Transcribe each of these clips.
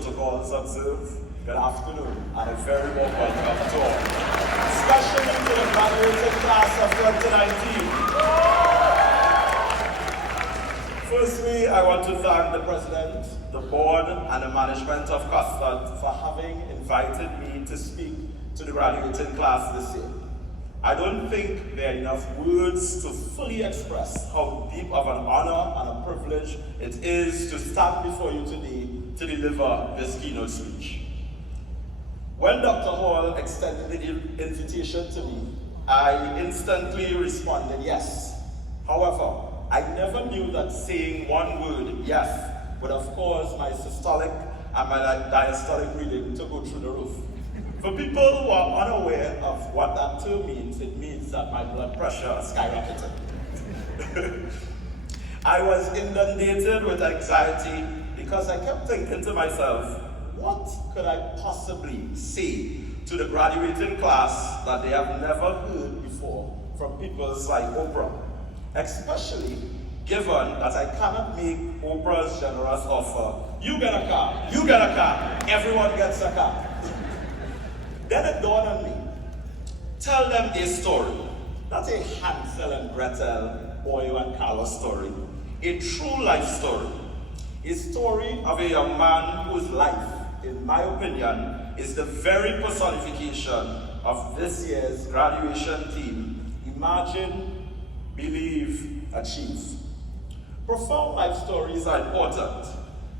protocols observed, good afternoon, and a very warm welcome to all, especially to the graduating class of 2019. Firstly, I want to thank the President, the Board, and the management of Custard for having invited me to speak to the graduating class this year. I don't think there are enough words to fully express how deep of an honor and a privilege it is to stand before you today to deliver this keynote speech. When Dr. Hall extended the invitation to me, I instantly responded yes. However, I never knew that saying one word, yes, would have caused my systolic and my diastolic reading to go through the roof. For people who are unaware of what that term means, it means that my blood pressure skyrocketed. I was inundated with anxiety because I kept thinking to myself, what could I possibly say to the graduating class that they have never heard before from people like Oprah? Especially given that I cannot make Oprah's generous offer, you get a car, you get a car, everyone gets a car. Then it dawned on me, tell them a story, not a Hansel and Gretel, Oyo and Carlos story, a true life story, a story of a young man whose life, in my opinion, is the very personification of this year's graduation theme, Imagine, Believe, Achieve. Profound life stories are important.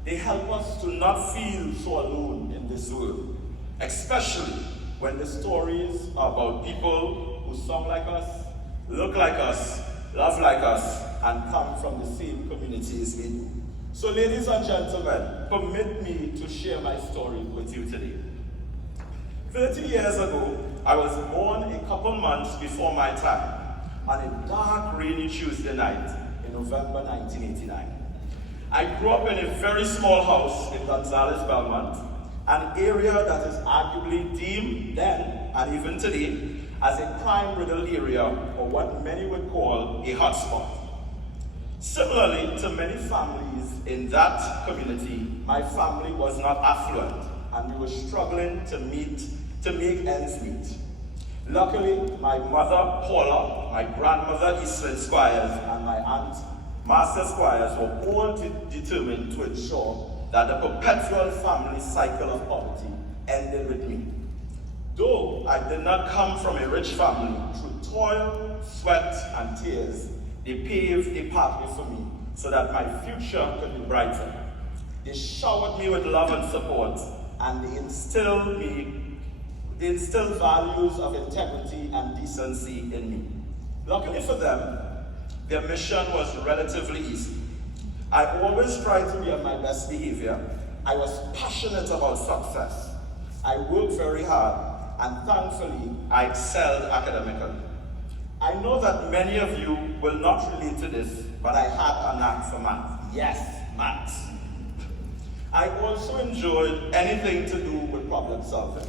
They help us to not feel so alone in this world, especially when the stories are about people who sound like us, look like us, love like us, and come from the same communities we do. So ladies and gentlemen, permit me to share my story with you today. 30 years ago, I was born a couple months before my time on a dark, rainy Tuesday night in November 1989. I grew up in a very small house in Gonzales, Belmont, an area that is arguably deemed then, and even today, as a crime-riddled area, or what many would call a hotspot. Similarly to many families in that community, my family was not affluent, and we were struggling to make ends meet. Luckily, my mother, Paula, my grandmother, Eastland Squires, and my aunt, Master Squires, were all determined to ensure that the perpetual family cycle of poverty ended with me. Though I did not come from a rich family, through toil, sweat, and tears, they paved a pathway for me so that my future could be brighter. They showered me with love and support, and they instilled values of integrity and decency in me. Luckily for them, their mission was relatively easy. I always tried to be on my best behavior. I was passionate about success. I worked very hard, and thankfully, I excelled academically. I know that many of you will not relate to this, but I had a knack for math. Yes, maths. I also enjoyed anything to do with problem solving.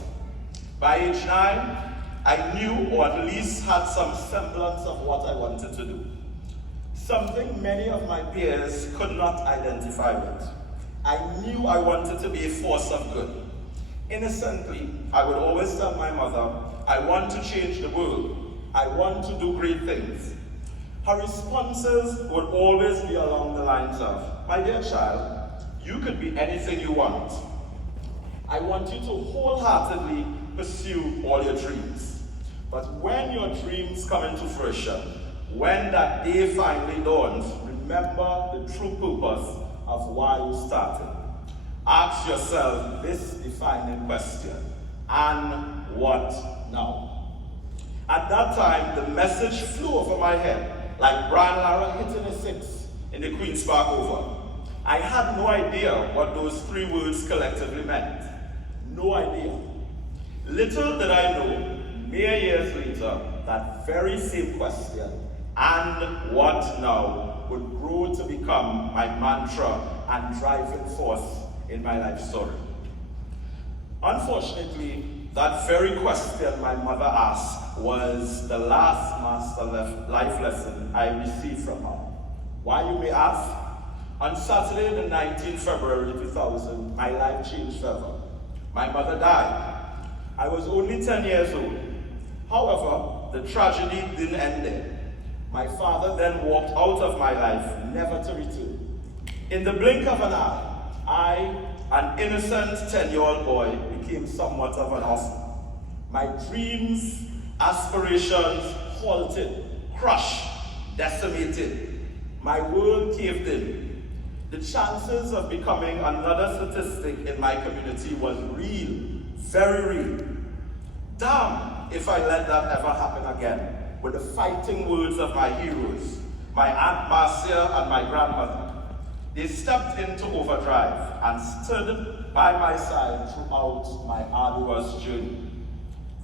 By age 9, I knew, or at least had some semblance of what I wanted to do. Something many of my peers could not identify with. I knew I wanted to be a force of good. Innocently, I would always tell my mother, I want to change the world. I want to do great things. Her responses would always be along the lines of, my dear child, you could be anything you want. I want you to wholeheartedly pursue all your dreams. But when your dreams come into fruition, when that day finally dawns, remember the true purpose of why you started. Ask yourself this defining question, and what now? At that time, the message flew over my head like Brian Lara hitting a six in the Queen's Park Oval. I had no idea what those three words collectively meant. No idea. Little did I know, mere years later, that very same question, and what now, would grow to become my mantra and driving force in my life story. Unfortunately, that very question my mother asked was the last master life lesson I received from her. Why, you may ask? On Saturday, the 19th February 2000, my life changed forever. My mother died. I was only 10 years old. However, the tragedy didn't end there. My father then walked out of my life, never to return. In the blink of an eye, I, an innocent 10-year-old boy, became somewhat of an orphan. My dreams, aspirations halted, crushed, decimated. My world caved in. The chances of becoming another statistic in my community was real, very real. Damn if I let that ever happen again, with the fighting words of my heroes, my Aunt Marcia and my grandmother. They stepped into overdrive and stood by my side throughout my arduous journey.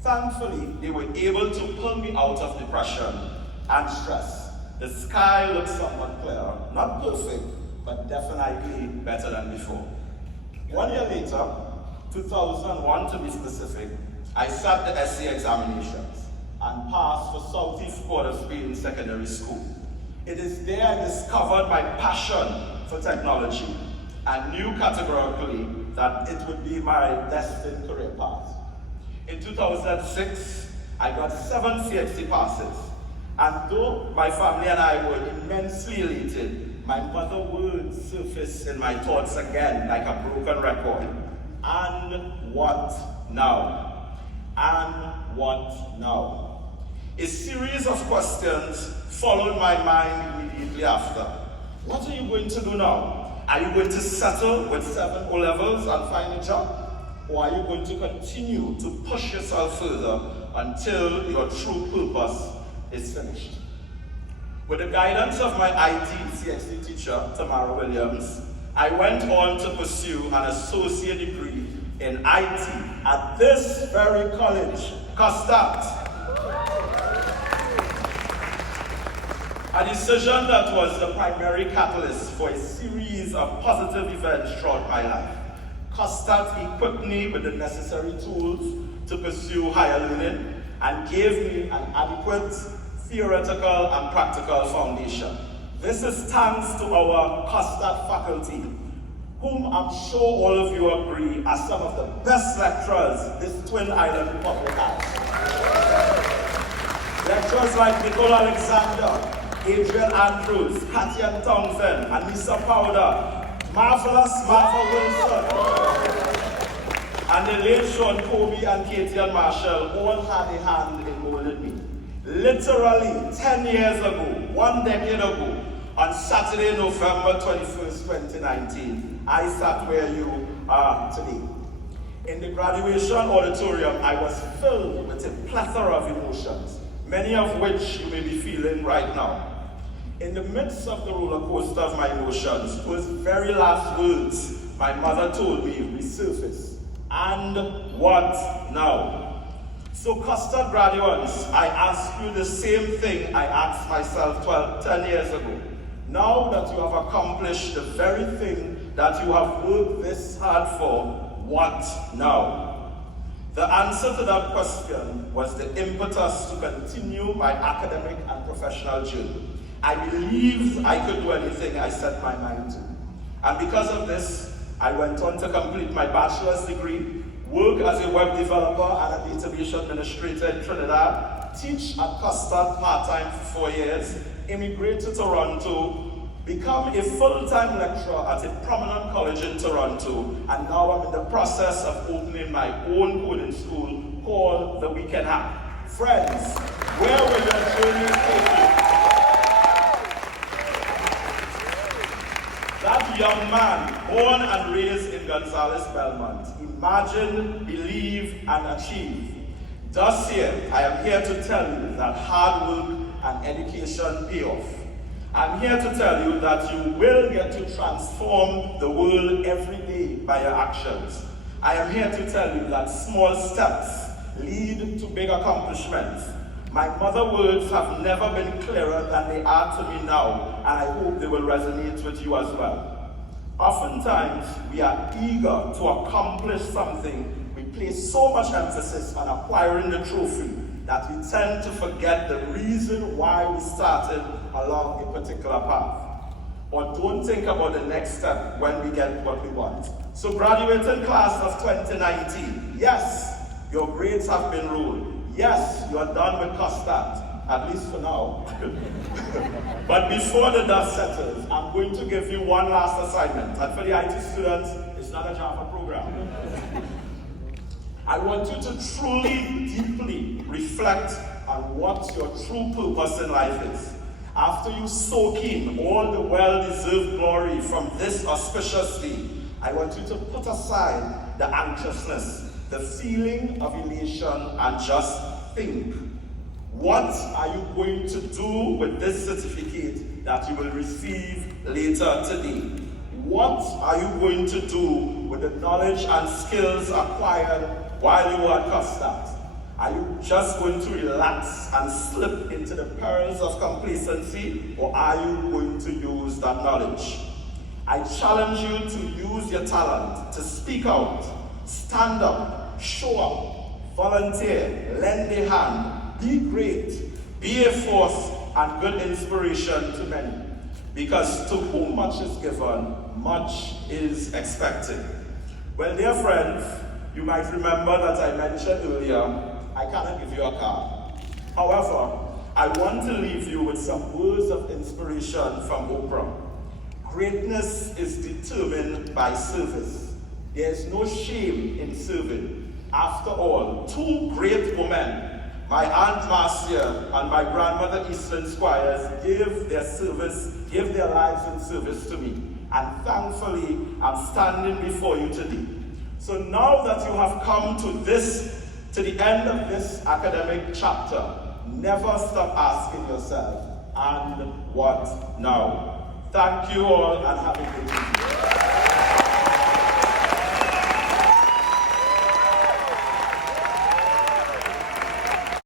Thankfully, they were able to pull me out of depression and stress. The sky looked somewhat clearer, not perfect, but definitely better than before. 1 year later, 2001 to be specific, I sat the SC examinations and passed for Southeast Port of Spain Secondary School. It is there I discovered my passion for technology and knew categorically that it would be my destined career path. In 2006, I got 7 CXC passes, and though my family and I were immensely elated, my mother's words surfaced in my thoughts again like a broken record. And what now? And what now? A series of questions followed my mind immediately after. What are you going to do now? Are you going to settle with 7 O-levels and find a job? Or are you going to continue to push yourself further until your true purpose is finished? With the guidance of my IT CXC teacher, Tamara Williams, I went on to pursue an associate degree in IT at this very college, CUSTAT. A decision that was the primary catalyst for a series of positive events throughout my life. CUSTAT equipped me with the necessary tools to pursue higher learning and gave me an adequate theoretical and practical foundation. This is thanks to our CUSTAT faculty, whom I'm sure all of you agree are some of the best lecturers this Twin Island Republic has. Lecturers like Nicole Alexander, Adrian Andrews, Katyan Townsend, Anissa Powder, marvelous Martha Wilson, and the late Sean Kobe and Katie and Marshall all had a hand in molding me. Literally 10 years ago, 1 decade ago, on Saturday, November 21st, 2019, I sat where you are today. In the graduation auditorium, I was filled with a plethora of emotions, many of which you may be feeling right now. In the midst of the roller coaster of my emotions, those very last words my mother told me resurfaced. And what now? So CUSTAT graduates, I ask you the same thing I asked myself 10 years ago. Now that you have accomplished the very thing that you have worked this hard for, what now? The answer to that question was the impetus to continue my academic and professional journey. I believed I could do anything I set my mind to. And because of this, I went on to complete my bachelor's degree, work as a web developer and a database administrator in Trinidad, teach at CUSTAT part-time for 4 years, immigrate to Toronto, become a full-time lecturer at a prominent college in Toronto, and now I'm in the process of opening my own coding school called The Weekend Hack. Friends, where will your journey take you? That young man, born and raised in Gonzales, Belmont, imagined, believed, and achieved. Thus here, I am here to tell you that hard work and education pay off. I'm here to tell you that you will get to transform the world every day by your actions. I am here to tell you that small steps lead to big accomplishments. My mother's words have never been clearer than they are to me now, and I hope they will resonate with you as well. Oftentimes, we are eager to accomplish something. We place so much emphasis on acquiring the trophy that we tend to forget the reason why we started along a particular path. or don't think about the next step when we get what we want. So graduating class of 2019, yes, your grades have been ruled. Yes, you are done with COSTAT, at least for now. But before the dust settles, I'm going to give you one last assignment. And for the IT students, it's not a Java program. I want you to truly, deeply reflect on what your true purpose in life is. After you soak in all the well-deserved glory from this auspicious day, I want you to put aside the anxiousness, the feeling of elation, and just think. What are you going to do with this certificate that you will receive later today? What are you going to do with the knowledge and skills acquired while you were at COSTAT? Are you just going to relax and slip into the perils of complacency, or are you going to use that knowledge? I challenge you to use your talent, to speak out, stand up, show up, volunteer, lend a hand, be great, be a force and good inspiration to many. Because to whom much is given, much is expected. Well, dear friends, you might remember that I mentioned earlier, I cannot give you a car. However, I want to leave you with some words of inspiration from Oprah. Greatness is determined by service. There is no shame in serving. After all, two great women, my Aunt Marcia and my grandmother Eastern Squires, gave their lives in service to me. And thankfully, I'm standing before you today. So now that you have come to the end of this academic chapter, never stop asking yourself, and what now? Thank you all and have a good evening.